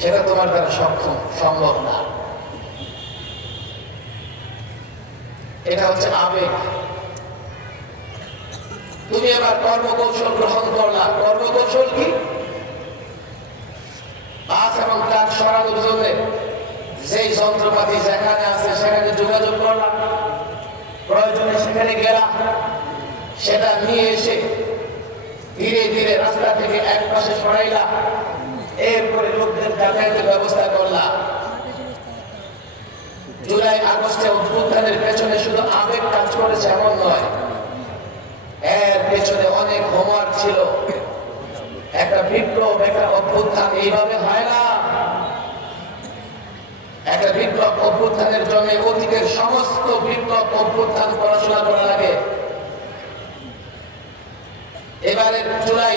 সেটা তোমার দ্বারা সক্ষম, সম্ভব না। এটা হচ্ছে আবেগ। তুমি এবার কর্মকৌশল গ্রহণ করলা। কর্মকৌশল কি? আজ এবং ট্রাক সরানোর জন্য যেই যন্ত্রপাতি যেখানে আছে, সেখানে যোগাযোগ করলাম প্রয়োজনে সেখানে গেলাম সেটা নিয়ে এসে ধীরে ধীরে রাস্তা থেকে এক পাশে সরাইলাম এরপরে লোকদের যাতায়াতের ব্যবস্থা করলাম জুলাই আগস্টে অভ্যুত্থানের পেছনে শুধু আবেগ কাজ করেছে এমন নয়, এর পেছনে অনেক হোমওয়ার্ক ছিল। একটা বিপ্লব, একটা অভ্যুত্থান, এইভাবে হয় না। একটা বিপ্লব অভ্যুত্থানের জন্য অতীতের সমস্ত বিপ্লব অভ্যুত্থান পড়াশোনা করা লাগে। এবারে জুলাই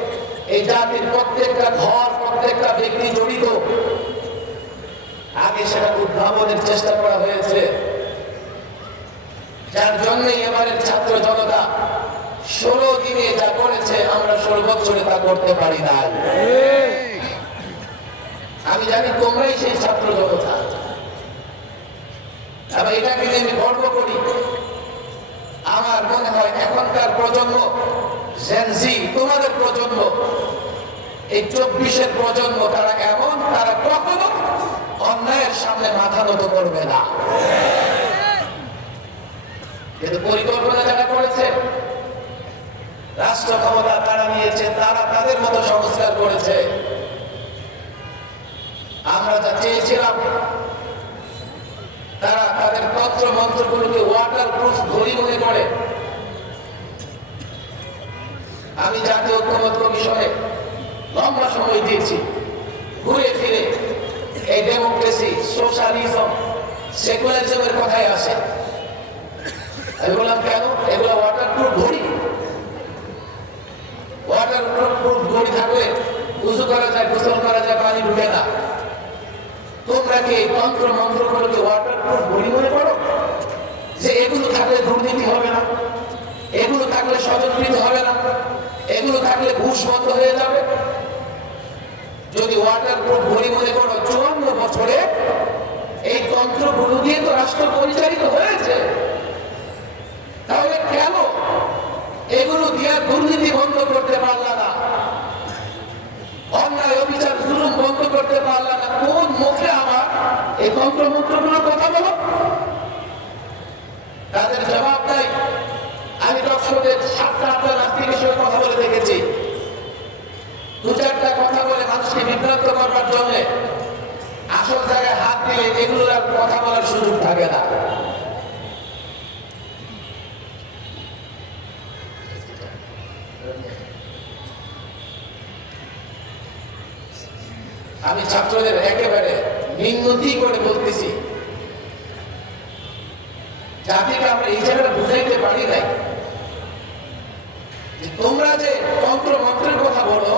এই জাতির প্রত্যেকটা ঘর, প্রত্যেকটা ব্যক্তি জড়িত। আগে সেটা উদ্ভাবনের চেষ্টা করা হয়েছে। যার জন্যই এবারের ছাত্র জনতা ষোলো দিনে যা করেছে, আমরা ষোলো বছরে তা করতে পারি না আমি জানি তোমরাই সেই ছাত্র জনতা। এবং এটাকে নিয়ে আমি গর্ব করি, আমার মনে হয় এখনকার প্রজন্ম তোমাদের প্রজন্ম, এই চব্বিশের প্রজন্ম, তারা এমন, তারা কখনো অন্যায়ের সামনে মাথা নত করবে না। কিন্তু পরিকল্পনা যারা করেছে, রাষ্ট্র ক্ষমতা তারা নিয়েছে, তারা তাদের মতো সংস্কার করেছে। আমরা যা চেয়েছিলাম, তারা তাদের পত্র মন্ত্রগুলোকে ওয়াটার প্রুফ ঘড়ি মনে করে ঐক্যমত কমিশনে লম্বা সময় দিয়েছি। ঘুরে ফিরে এই ডেমোক্রেসি সোশ্যালিজম সেকুলারিজমের কথাই আসে কেন? এগুলো ওয়াটার প্রুফ ঘড়ি? ওয়াটার প্রুফ ঘড়ি থাকলে উজু করা যায়, গোসল করা যায়, পানি ঢুকে না। তোমরা কি এই তন্ত্র মন্ত্রগুলোকে ওয়াটার প্রুফ ঘড়ি মনে করো? যে এগুলো থাকলে দুর্নীতি হবে না। এগুলো থাকলে স্বজনপ্রীত হবে থাকলে ঘুষ বন্ধ হয়ে যাবে। যদি ওয়াটার প্রুফ বলি মনে করো, চুয়ান্ন বছরে এই তন্ত্রগুলো দিয়ে তো রাষ্ট্র পরিচালিত হয়েছে, তাহলে কেন এগুলো দিয়ে দুর্নীতি বন্ধ করতে পারলা না অন্যায় অবিচার জুলুম বন্ধ করতে পারলা না কোন মুখে আমার এই তন্ত্রমন্ত্রগুলো কথা বলো তাদের জবাব নাই আমি দর্শকদের সাতটা আটটা নাস্তিকের সঙ্গে কথা বলে দেখেছি দু চারটা কথা বলে মানুষকে করবার জন্য আসল জায়গায় হাত দিলে এগুলোর কথা বলার সুযোগ থাকে না। আমি ছাত্রদের একেবারে মিন্নতি করে বলতেছি। জাতিকে আমরা এই জায়গাটা বুঝাইতে পারি নাই। তোমরা যে তন্ত্র মন্ত্রের কথা বলো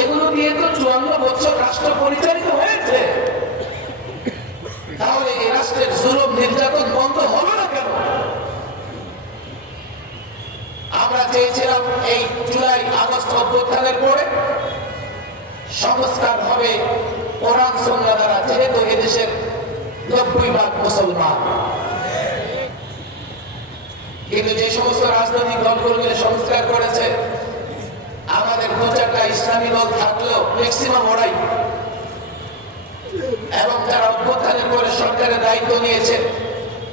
এগুলো দিয়ে তো চুয়ান্ন বছর রাষ্ট্র পরিচালিত হয়েছে। তাহলে এই রাষ্ট্রের জুলুম নির্যাতন বন্ধ হলো না কেন? আমরা চেয়েছিলাম এই জুলাই আগস্ট অভ্যুত্থানের পরে সংস্কার হবে কোরআন সন্না দ্বারা, যেহেতু এদেশের নব্বই ভাগ মুসলমান। কিন্তু যে সমস্ত রাজনৈতিক দলগুলোকে সংস্কার করেছে চারটা ইসলামী দল থাকলেও ম্যাক্সিমাম ওরাই। এবং পরে সরকারের দায়িত্ব নিয়েছে,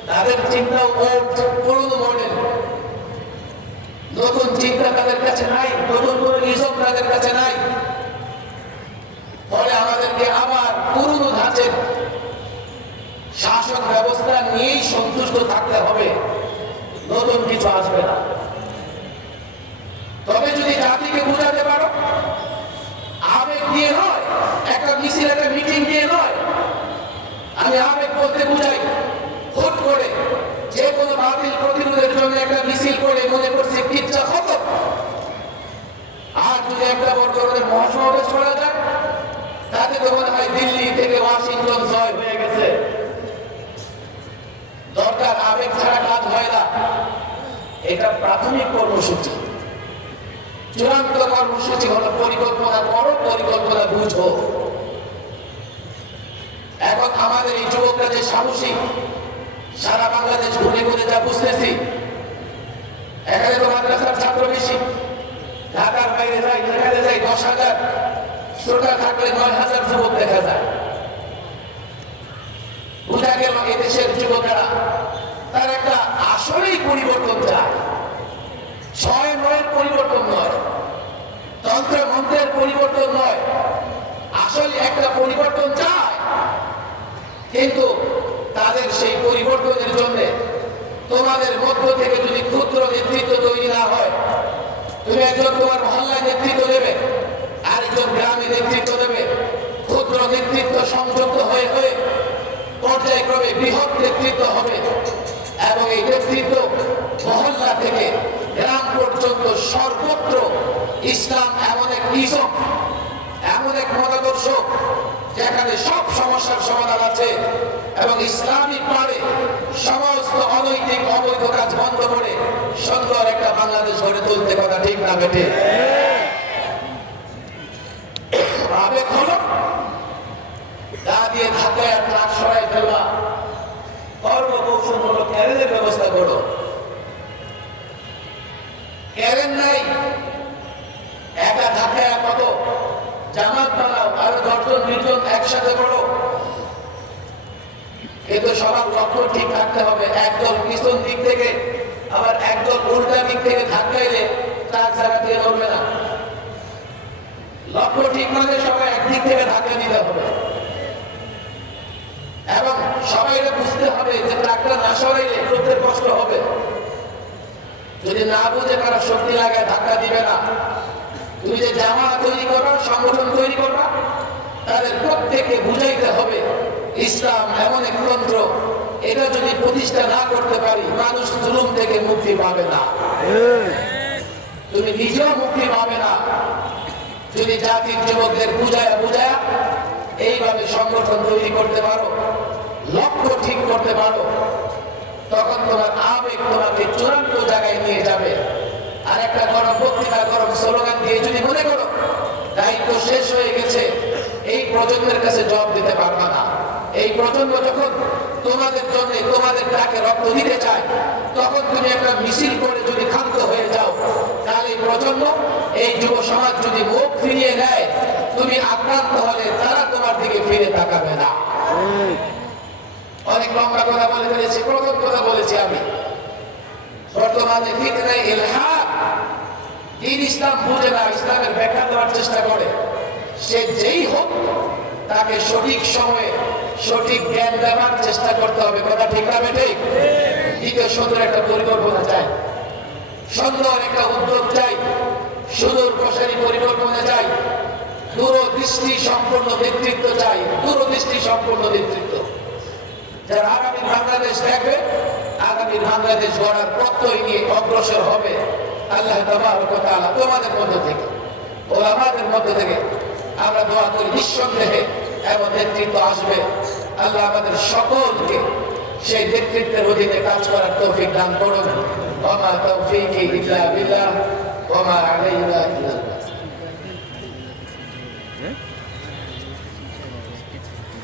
তাদের ওল্ড পুরনো মডেল। নতুন চিন্তা তাদের কাছে নাই, নতুন নিজম তাদের কাছে নাই। ফলে আমাদেরকে আবার পুরনো ধাঁচের শাসন ব্যবস্থা নিয়েই সন্তুষ্ট থাকতে হবে। নতুন কিছু আসবে না। অনুযায়ী হুট করে যে কোনো বাতিল প্রতিরোধের জন্য একটা মিছিল করে মনে করছে কিচ্ছা খতম আর যদি একটা বর্তমানে মহাসমাবেশ করা যায়, তাতে তো মনে হয় দিল্লি থেকে ওয়াশিংটন জয় হয়ে গেছে। দরকার আবেগ ছাড়া কাজ হয় না। এটা প্রাথমিক কর্মসূচি। চূড়ান্ত কর্মসূচি হলো পরিকল্পনা করো, পরিকল্পনা বুঝো। সাহসিক সারা বাংলাদেশ ঘুরে ঘুরে যা বুঝতেছি। মাদ্রাসার ছাত্র বেশি। ঢাকার বাইরে যাই, যেখানে যাই দশ হাজার। শ্রোতা থাকলে নয় হাজার যুবক দেখা যায়। বোঝা গেল এদেশের যুবকেরা, তার একটা আসলেই পরিবর্তন চায়। ছয় নয়ের পরিবর্তন নয়। তন্ত্র মন্ত্রের পরিবর্তন নয়। আসলে একটা পরিবর্তন চায়। কিন্তু তাদের সেই পরিবর্তনের জন্য তোমাদের মধ্য থেকে যদি ক্ষুদ্র নেতৃত্ব তৈরি না হয়, তুমি একজন তোমার মহল্লায় নেতৃত্ব দেবে, আরেকজন গ্রামে নেতৃত্ব দেবে, ক্ষুদ্র নেতৃত্ব সংযুক্ত হয়ে হয়ে পর্যায়ক্রমে বৃহৎ নেতৃত্ব হবে এবং এই নেতৃত্ব মহল্লা থেকে গ্রাম পর্যন্ত সর্বত্র ইসলাম এমন এক ইসম এমন এক মতাদর্শ যেখানে সব সমস্যার সমাধান আছে। এবং ইসলামিক পারে সমস্ত অনৈতিক, অবৈধ কাজ বন্ধ করে সুন্দর একটা বাংলাদেশ গড়ে তুলতে কথা ঠিক না বেটে গা দিয়ে ব্যবস্থা করো। ক্যারেন নাই, একা আরও দশজন, বিশজন একসাথে করো। কিন্তু সবার লক্ষ্য ঠিক থাকতে হবে। একদল পিছন দিক থেকে, আবার একদল উল্টা দিক থেকে ধাক্কাইলে তার জায়গা দিয়ে ধরবে না। লক্ষ্য ঠিক মানে সবাই একদিক থেকে ধাক্কা নিতে হবে। এবং সবাই এটা বুঝতে হবে যে ট্রাকটা না সরাইলে লোকদের কষ্ট হবে। যদি না বুঝে তারা শক্তি লাগায় ধাক্কা দিবে না। তুমি যে জামা তৈরি করবা, সংগঠন তৈরি করবা, তাদের প্রত্যেককে বুঝাইতে হবে। ইসলাম এমন এক তন্ত্র, এটা যদি প্রতিষ্ঠা না করতে পারি, মানুষ জুলুম থেকে মুক্তি পাবে না। তুমি নিজেও মুক্তি পাবে না। যদি জাতির যুবকদের বুঝায়া বুঝায়া এইভাবে সংগঠন তৈরি করতে পারো, লক্ষ্য ঠিক করতে পারো, তখন তোমার আবেগ তোমাকে চূড়ান্ত জায়গায় নিয়ে যাবে। আর একটা গরম বক্তৃতা গরম স্লোগান দিয়ে যদি মনে করো, দায়িত্ব শেষ হয়ে গেছে, এই প্রজন্মের কাছে জবাব দিতে পারবা না। এই প্রজন্ম যখন তোমাদের জন্য তোমাদের ডাকে রক্ত দিতে চায়, তখন তুমি একটা মিছিল করে যদি ক্ষান্ত হয়ে যাও, তাহলে এই প্রজন্ম, এই যুব সমাজ যদি মুখ ফিরিয়ে নেয়, তুমি আক্রান্ত হলে তারা তোমার দিকে ফিরে তাকাবে না। অনেক লম্বা কথা বলে ফেলেছি, প্রথম কথা বলেছি আমি। বর্তমানে নাই ইলহাদ দিন ইসলাম বুঝে না, ইসলামের ব্যাখ্যা দেওয়ার চেষ্টা করে। সে যেই হোক তাকে সঠিক সময়ে সঠিক জ্ঞান দেওয়ার চেষ্টা করতে হবে। কথা ঠিক না ঠিক দ্বিতীয় সুন্দর একটা পরিকল্পনা চাই। সুন্দর একটা উদ্যোগ চাই। সুদূর প্রসারী পরিকল্পনা চাই। দূরদৃষ্টি সম্পূর্ণ নেতৃত্ব চাই। দূরদৃষ্টি সম্পূর্ণ নেতৃত্ব। যারা আগামী বাংলাদেশ দেখবে, আগামী বাংলাদেশ গড়ার প্রত্যয় নিয়ে অগ্রসর হবে আল্লাহ তোমাদের মধ্য থেকে ও আমাদের মধ্য থেকে। আমরা দোয়া করি নিঃসন্দেহে এমন নেতৃত্ব আসবে। আল্লাহ আমাদের সকলকে সেই নেতৃত্বের অধীনে কাজ করার তৌফিক দান করুন। ওমা তৌফিক ইল্লা বিল্লাহ, ওমা আলাইনা ইল্লা